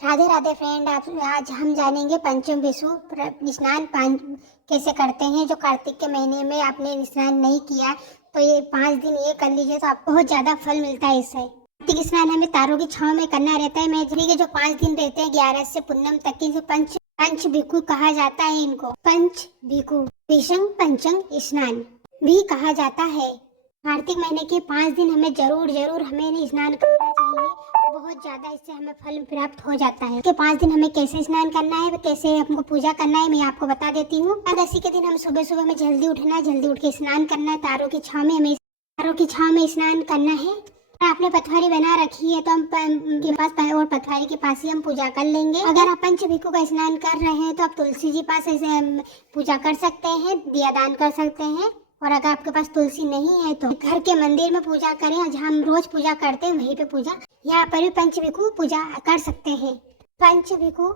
Radhe Radhe friend, आप आज हम जानेंगे पंचम विशु स्नान कैसे करते हैं। जो कार्तिक के महीने में आपने स्नान नहीं किया तो ये 5 दिन ये कर लीजिए तो आपको बहुत ज्यादा फल मिलता है इससे। कार्तिक स्नान हमें तारों की छांव में करना रहता है। मैथिली के जो 5 दिन रहते हैं 11 से पूनम तक की, जो पंच भिखु कहा जाता है। इनको पंच भिखु विषंग पंचंग स्नान भी कहा जाता है। कार्तिक महीने के 5 दिन हमें जरूर हमें स्नान करना चाहिए। बहुत ज्यादा इससे हमें फल प्राप्त हो जाता है। के 5 दिन हमें कैसे स्नान करना है, कैसे हमको पूजा करना है, मैं आपको बता देती हूँ। एकादशी के दिन हम सुबह सुबह में जल्दी उठना है, जल्दी उठ के स्नान करना है। तारों की छाव में हमें स्नान करना है। आपने पथवारी बना रखी है तो हम के पास और पथवारी के पास ही हम पूजा कर लेंगे। अगर आप पंच भिखु का स्नान कर रहे हैं तो आप तुलसी जी पास ऐसे पूजा कर सकते हैं, दिया दान कर सकते हैं। और अगर आपके पास तुलसी नहीं है तो घर के मंदिर में पूजा करें, जहाँ हम रोज पूजा करते हैं वहीं पे पूजा, यहाँ पर भी पंच भिखु पूजा कर सकते हैं। पंच भिखु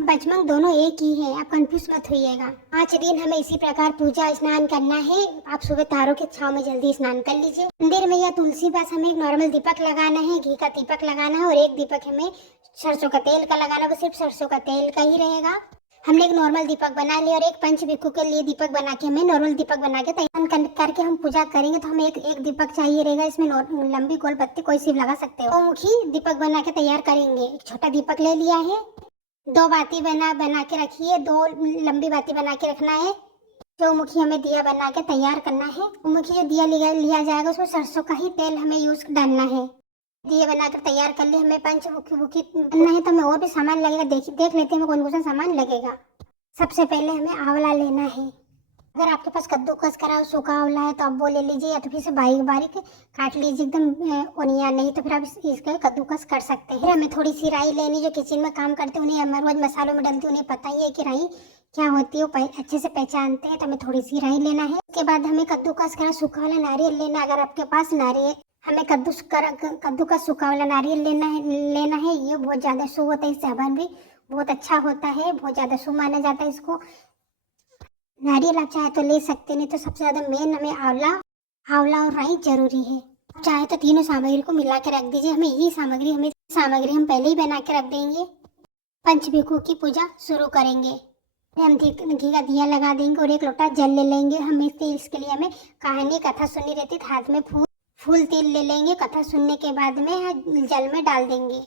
बजमंग दोनों एक ही है, आप कंफ्यूज मत होइएगा। 5 दिन हमें इसी प्रकार पूजा स्नान करना है। आप सुबह तारों के छांव में जल्दी स्नान कर लीजिए। मंदिर में या तुलसी पास हमें एक नॉर्मल दीपक लगाना है, घी का दीपक लगाना है, और एक दीपक हमें सरसों का तेल का लगाना है। वो सिर्फ सरसों का तेल का ही रहेगा। हमने एक नॉर्मल दीपक बना लिया और एक पंच भिखु के लिए दीपक बना के हमें नॉर्मल दीपक बना के तैयार करके हम पूजा करेंगे। तो हमें एक दीपक चाहिए रहेगा। इसमें लंबी गोल बत्ती कोई सी लगा सकते हो। मुखी दीपक बना के तैयार करेंगे। एक छोटा दीपक ले लिया है, 2 बाती बना के रखिए, 2 लंबी बाती बना के रखना है। चौमुखी हमें दिया बना के तैयार करना है। मुखी जो दिया लिया जाएगा उसमें सरसों का ही तेल हमें यूज डालना है। दिए बनाकर तैयार कर ले। हमें पंच मुखी करना है तो हमें और भी सामान लगेगा। देख लेते हैं कौन कौन सा सामान लगेगा। सबसे पहले हमें आंवला लेना है। अगर आपके पास कद्दूकस करा सूखा आंवला है तो आप वो ले लीजिए, या तो फिर से बारीक बारीक काट लीजिए एकदम ओनिया नहीं तो फिर आप इसका कद्दूकस कर सकते हैं। हमें थोड़ी सी राई लेनी, जो किचन में काम करते हैं उन्हें हम रोज मसालों में डालते हैं, उन्हें पता ही है कि राई क्या होती है, वो अच्छे से पहचानते हैं। तो हमें थोड़ी सी राई लेना है। उसके बाद हमें कद्दूकस करा सूखा वाला नारियल लेना। अगर आपके पास नारियल हमें कद्दू का सूखा वाला नारियल लेना है। ये बहुत ज्यादा शुभ होता है, इससे हवन भी बहुत अच्छा होता है, बहुत ज्यादा शुभ माना जाता है इसको। नारियल आप चाहे तो ले सकते, नहीं तो सबसे ज्यादा मेन हमें आंवला और राई जरूरी है। चाहे तो तीनों सामग्री को मिला के रख दीजिए। हमें सामग्री हम पहले ही बना के रख देंगे। पंच भिखु की पूजा शुरू करेंगे। हम घी का दिया लगा देंगे और एक लोटा जल ले लेंगे। हम इसके लिए हमें कहानी कथा सुननी रहती है। हाथ में फूल तेल ले लेंगे। कथा सुनने के बाद में जल में डाल देंगे।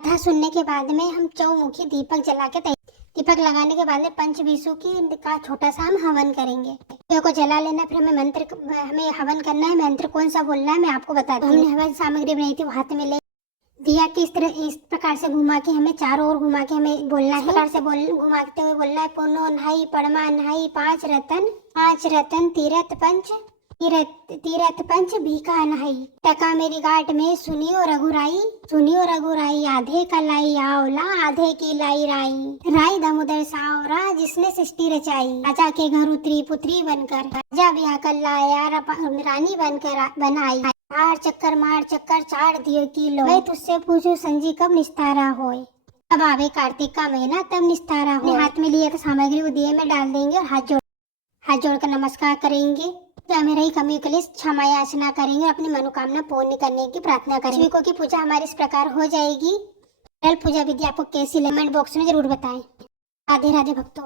कथा सुनने के बाद में हम चौमुखी दीपक जला के दीपक लगाने के बाद में पंच विशु का छोटा सा हम हवन करेंगे। दिया को जला लेना, फिर हमें हवन करना है। मंत्र कौन सा बोलना है मैं आपको बताती हूँ। हमने हवन सामग्री बनाई थी वो हाथ में ले दिया कि इस प्रकार से घुमा के हमें चारों ओर घुमा के हमें बोलना है। इस प्रकार से घुमाते हुए बोलना है। पुनो नहाई परमा नहाई 5 रतन तीरथ पंच भीखा नहाई। टका मेरी गाट में सुनियो रघुराई आधे का लाई आंवला आधे की लाई राई दामोदर सावरा जिसने सृष्टि रचाई। राजा के घर उतरी पुत्री बनकर, राजा ब्याह कर लाया रानी बनकर बनाई। मार चक्कर चार दियो की लो, मैं तुझसे पूछूं संजी कब निस्तारा होए। अब आवे कार्तिक का महीना तब निस्तारा हो। हाथ में लिया तो सामग्री वो दिए में डाल देंगे और हाथ जोड़कर नमस्कार करेंगे। तो मेरा ही कमी के लिए क्षमा याचना करेंगे, अपनी मनोकामना पूर्ण करने की प्रार्थना करेंगे। की पूजा हमारी इस प्रकार हो जाएगी। पूजा विधि आपको कैसी लगी कमेंट बॉक्स में जरूर बताएं। राधे राधे भक्तों।